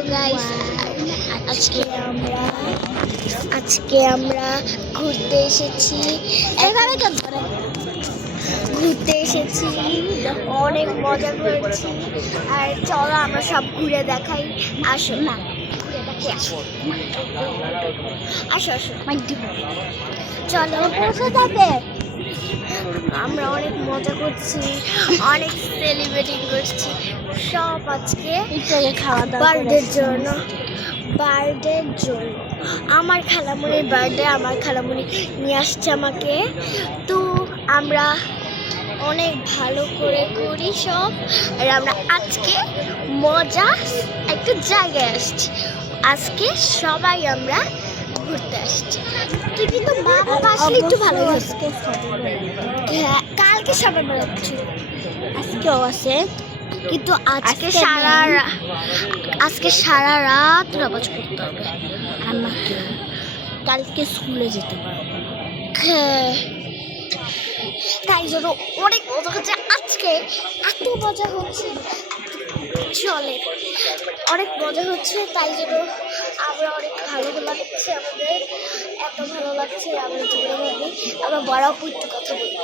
Hello guys, আজকে আমরা ঘুরতে এসেছি। এইভাবে তো ঘুরতে এসেছি, অনেক মজা করেছি। আর চলো আমরা সব ঘুরে দেখাই। আসো না, ঘুরে দেখাই। আসো আসো আসো, চলো পৌঁছে। আমরা অনেক মজা করছি, অনেক সেলিব্রেটিং করছি সব। আজকে বার্থডের জন্য আমার খালামণির বার্থডে, আমার খালামণি নিয়ে আসছে আমাকে। তো আমরা অনেক ভালো করে করি সব। আর আমরা আজকে মজা একটা জায়গায় আসছি। আজকে সবাই আমরা ঘুরতে আসছি। তুই কিন্তু মা বাবা আসলে একটু ভালো হতো। হ্যাঁ, কালকে সবাই বেরোচ্ছি, আজকেও আছে, কিন্তু আজকে সারা রাত নামাজ পড়তে হবে আমাকে। কালকে স্কুলে যেতে পারবো না, তাই জন্য অনেক মজা হচ্ছে। আজকে এত মজা হচ্ছে, চলে অনেক মজা হচ্ছে। তাই জন্য আমরা অনেক ভালো লাগছে, আমাদের এত ভালো লাগছে। আমরা জীবনে ভাবি আমরা বড় একটু কথা বলবো।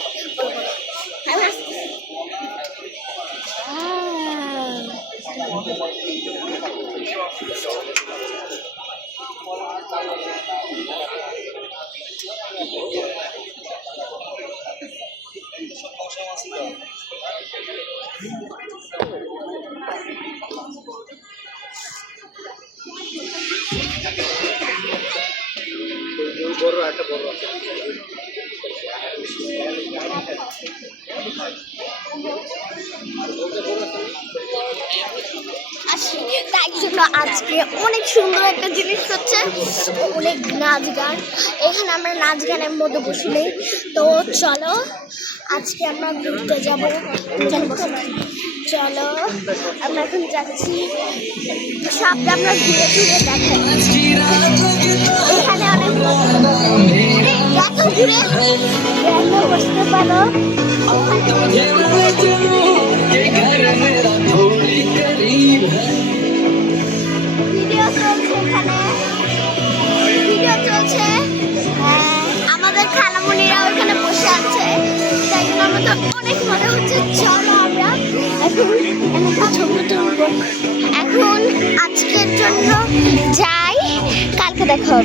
তাই জন্য আজকে অনেক সুন্দর একটা জিনিস হচ্ছে, অনেক নাচ গান। এখানে আমরা নাচ গানের মধ্যে বসি নেই। তো চলো আজকে আমরা ঘুরতে যাবো। চলো আমরা এখন যাচ্ছি, সব আমরা ঘুরে ঘুরে দেখাই। এখানে অনেক ঘুরে বসতে পারো। ভিডিও চলছে, আমাদের খালামণিরা ওখানে বসে আছে। তাই জন্য আমাদের অনেক মজা হচ্ছে। চলো আমরা এখন ছবি তুলবো। এখন আজকের জন্য যাই, কালকে দেখা হবে।